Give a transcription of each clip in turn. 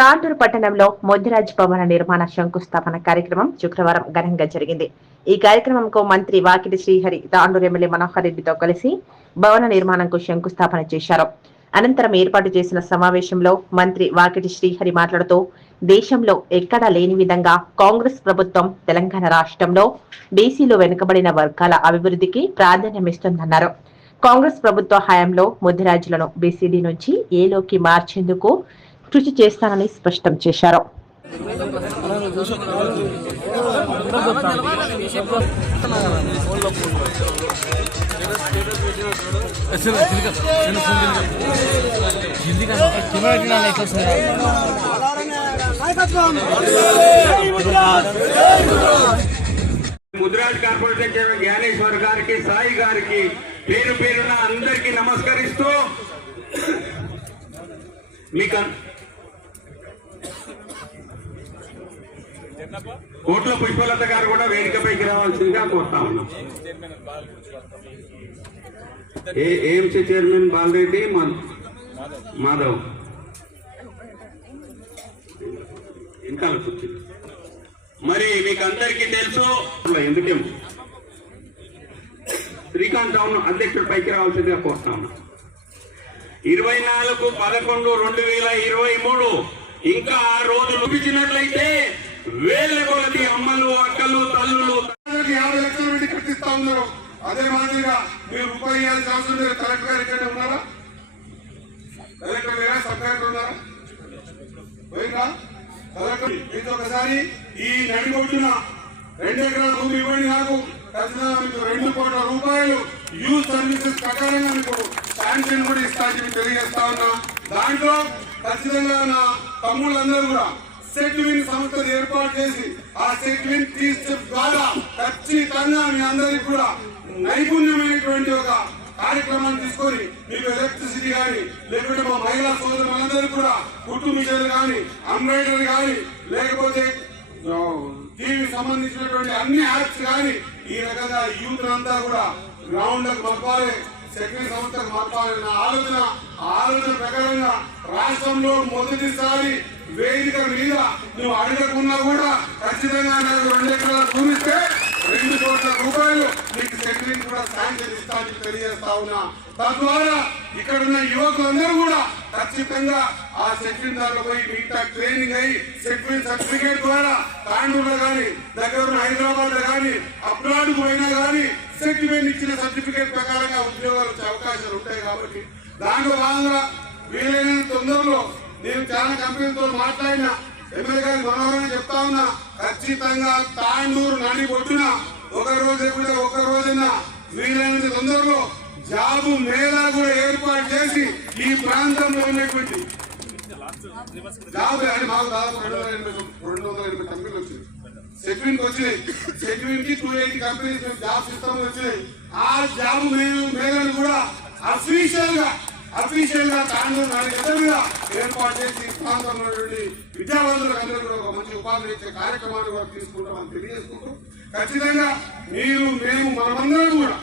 తాండూరు పట్టణంలో మొద్దిరాజ్ భవన నిర్మాణ శంకుస్థాపన కార్యక్రమం శుక్రవారం ఘనంగా జరిగింది. ఈ కార్యక్రమంకు మంత్రి వాకిటి శ్రీహరి తాండూరు ఎమ్మెల్యే మనోహర్ రెడ్డితో కలిసి భవన నిర్మాణంకు శంకుస్థాపన చేశారు. అనంతరం ఏర్పాటు చేసిన సమావేశంలో మంత్రి వాకిటి శ్రీహరి మాట్లాడుతూ దేశంలో ఎక్కడా లేని విధంగా కాంగ్రెస్ ప్రభుత్వం తెలంగాణ రాష్ట్రంలో బీసీలో వెనుకబడిన వర్గాల అభివృద్ధికి ప్రాధాన్యమిస్తుందన్నారు కాంగ్రెస్ ప్రభుత్వ హయాంలో ముద్దిరాజులను బీసీడీ నుంచి ఏలోకి మార్చేందుకు కృషి చేస్తానని స్పష్టం చేశారు. ముద్రాజ్ కార్పొరేషన్ చైర్మన్ జ్ఞానేశ్వర్ గారికి సాయి గారికి పేరు పేరున అందరికీ నమస్కరిస్తూ మీకు కోట్ల పుష్పలత గారు కూడా వేదికపైకి రావాల్సిందిగా కోరుతా ఉన్నాం. ఏ ఏఎంసీ చైర్మన్ బాలరెడ్డి మా- మాధవ్. ఇంకా కూర్చుంది మరి మీకు అందరికీ తెలుసు ఎందుకేమో శ్రీకాంత్ టౌన్ అధ్యక్షుడు పైకి రావాల్సిందిగా కోరుతా ఉన్నాం. ఇరవై నాలుగు పదకొండు రెండు వేల ఇరవై మూడు ఇంకా ఆ రోజు చూపించినట్లయితే వేల కొలది అమ్మలు అక్కలు తల్లులు. యాభై లక్షల మంది కట్టిస్తా ఉన్నారు అదే మాదిరిగా మీరు ముప్పై ఇవ్వాల్సిన సంవత్సరం లేదు కలెక్టర్ గారు ఇక్కడ ఉన్నారా? కలెక్టర్ గారా? సబ్ కలెక్టర్ ఉన్నారా? పోయిందా? కలెక్టర్ మీతో ఒకసారి ఈ నడిగొడ్డున రెండు ఎకరాల భూమి ఇవ్వండి నాకు. ఖచ్చితంగా మీకు రెండు కోట్ల రూపాయలు యూత్ సర్వీసెస్ ప్రకారంగా మీకు శాంక్షన్ కూడా ఇస్తా అని తెలియజేస్తా ఉన్నా. దాంట్లో ఖచ్చితంగా నా తమ్ముళ్ళందరూ కూడా సెట్విన్ సంస్థను ఏర్పాటు చేసి ఆ సెట్విన్ తీర్చే ద్వారా ఖచ్చితంగా మీ అందరికి కూడా నైపుణ్యమైనటువంటి ఒక కార్యక్రమాన్ని తీసుకొని మీకు ఎలక్ట్రిసిటీ కానీ లేకుంటే మా మహిళా సోదరులందరూ కూడా కుట్టు మిషన్లు కానీ అంబ్రాయిడరీ కానీ లేకపోతే టీవీ సంబంధించినటువంటి అన్ని యాప్స్ కానీ ఈ రకంగా యూత్ అంతా కూడా గ్రౌండ్లకు మలపాలి సెకండ్ సంస్థకు మలపాలి ఆలోచన ఆలోచన ప్రకారంగా రాష్ట్రంలో మొదటిసారి వేదిక మీద నువ్వు అడగకున్నా కూడా ఖచ్చితంగా నాకు రెండు ఎకరాలు భూమిస్తే రెండు కోట్ల రూపాయలు నీకు సెక్రటరీ కూడా శాంక్షన్ ఇస్తానని తెలియజేస్తా ఉన్నా. తద్వారా ఇక్కడ ఉన్న యువకులందరూ కూడా ఖచ్చితంగా ఆ సెక్రటరీ దాకా పోయి మిగతా ట్రైనింగ్ అయ్యి సెక్యూరిటీ సర్టిఫికేట్ ద్వారా తాండూరులో కానీ దగ్గర ఉన్న హైదరాబాద్లో కానీ అబ్రాడ్ పోయినా కానీ సెక్రటరీ ఇచ్చిన సర్టిఫికేట్ ప్రకారంగా ఉద్యోగాలు వచ్చే అవకాశాలు ఉంటాయి కాబట్టి దాంట్లో భాగంగా వీలైన తొందరలో నేను చాలా కంపెనీలతో మాట్లాడిన. ఎమ్మెల్యే గారి మనోహరం చెప్తా ఉన్నా ఖచ్చితంగా తాండూరు నాని పొట్టున ఒక రోజు కూడా ఒక రోజున వీలైనంత తొందరలో జాబు మేళా కూడా ఏర్పాటు చేసి ఈ ప్రాంతంలో ఉన్నటువంటి జాబు అని మాకు దాదాపు రెండు వందల ఎనభై రెండు వందల ఎనభై కంపెనీలు వచ్చింది సెక్విన్ వచ్చినాయి. సెక్విన్కి two eighty companies job system వచ్చినాయి. ఆ జాబ్ మేము మేళను కూడా అఫీషియల్గా అఫీషియల్గా తాండూరు నాలుగు ఎదురుగా ఏర్పాటు చేసి ఈ ప్రాంతంలో విద్యావంతులకు అందరూ కూడా ఒక మంచి ఉపాధి ఇచ్చే కార్యక్రమాన్ని కూడా తీసుకుంటామని తెలియజేసుకుంటూ ఖచ్చితంగా మీరు మేము మనమందరం కూడా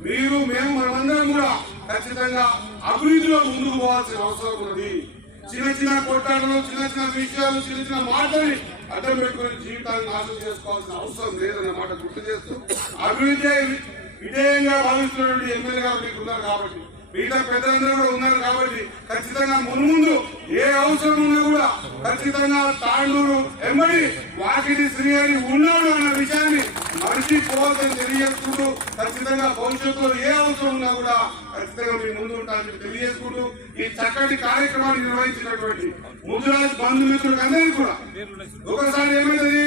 మీరు మేము మనమందరం కూడా ఖచ్చితంగా అభివృద్ధిలో ముందుకు పోవాల్సిన అవసరం ఉన్నది. చిన్న చిన్న కొట్టాటలు చిన్న చిన్న విషయాలు చిన్న చిన్న మాటల్ని అడ్డం పెట్టుకుని జీవితాన్ని నాశనం చేసుకోవాల్సిన అవసరం లేదన్న మాట గుర్తు చేస్తూ అభివృద్ధి విధేయంగా భావిస్తున్నటువంటి ఎమ్మెల్యే గారు మీకున్నారు కాబట్టి మిగతా పెద్దలందరూ కూడా ఉన్నారు కాబట్టి ఖచ్చితంగా మున్ముందు ఏ అవసరం ఉన్నా కూడా ఖచ్చితంగా తాండూరు ఎమ్మడి వాకిటి శ్రీహరి ఉన్నాడు అన్న విషయాన్ని మర్చిపోవద్దని తెలియజేసుకుంటూ ఖచ్చితంగా భవిష్యత్తులో ఏ అవసరం ఉన్నా కూడా ఖచ్చితంగా మీ ముందు ఉంటానని తెలియజేసుకుంటూ ఈ చక్కటి కార్యక్రమాన్ని నిర్వహించినటువంటి ముద్రాజ్ బంధుమిత్రులకు అందరికీ కూడా ఒకసారి ఏమైంది?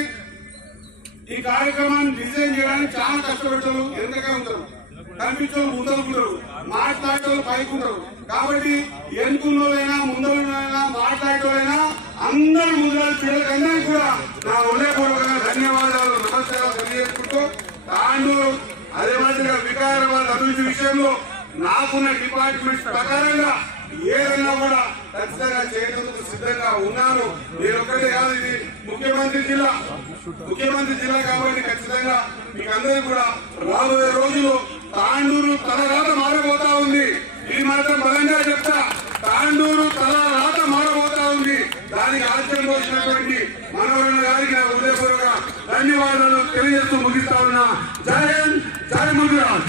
ఈ కార్యక్రమాన్ని డిజైన్ చేయడానికి చాలా కష్టపడతారు ఎందుకంటే ఉంటారు కనిపించే ముందరుకుంటారు మాట్లాడేటోళ్ళు పైకి ఉంటారు కాబట్టి ఎన్నుకున్నోళ్ళైనా ముందరులైనా మాట్లాడేటోళ్ళైనా అందరు ముందర పిల్లలందరికీ కూడా నా హృదయపూర్వకంగా ధన్యవాదాలు నమస్కారాలు తెలియజేసుకుంటూ తాండూరు అదే మాదిరిగా వికారాబాద్ అభివృద్ధి విషయంలో నాకున్న డిపార్ట్మెంట్స్ ప్రకారంగా ఏదైనా కూడా ఖచ్చితంగా చేయడానికి సిద్ధంగా ఉన్నాను. నేను ఒక్కటే కాదు ఇది ముఖ్యమంత్రి జిల్లా. ముఖ్యమంత్రి జిల్లా కాబట్టి ఖచ్చితంగా మీకు అందరికీ కూడా రాబోయే రోజుల్లో తాండూరు తల రాత మారబోతా ఉంది. ఇది మాత్రం బలంగా చెప్తా. తాండూరు తల రాత మారబోతా ఉంది. దానికి ఆశ్చర్యం పోసినటువంటి మనవరణ గారికి నా హృదయపూర్వక ధన్యవాదాలు తెలియజేస్తూ ముగిస్తా ఉన్నా. జయన్ జయ ముగురాజ్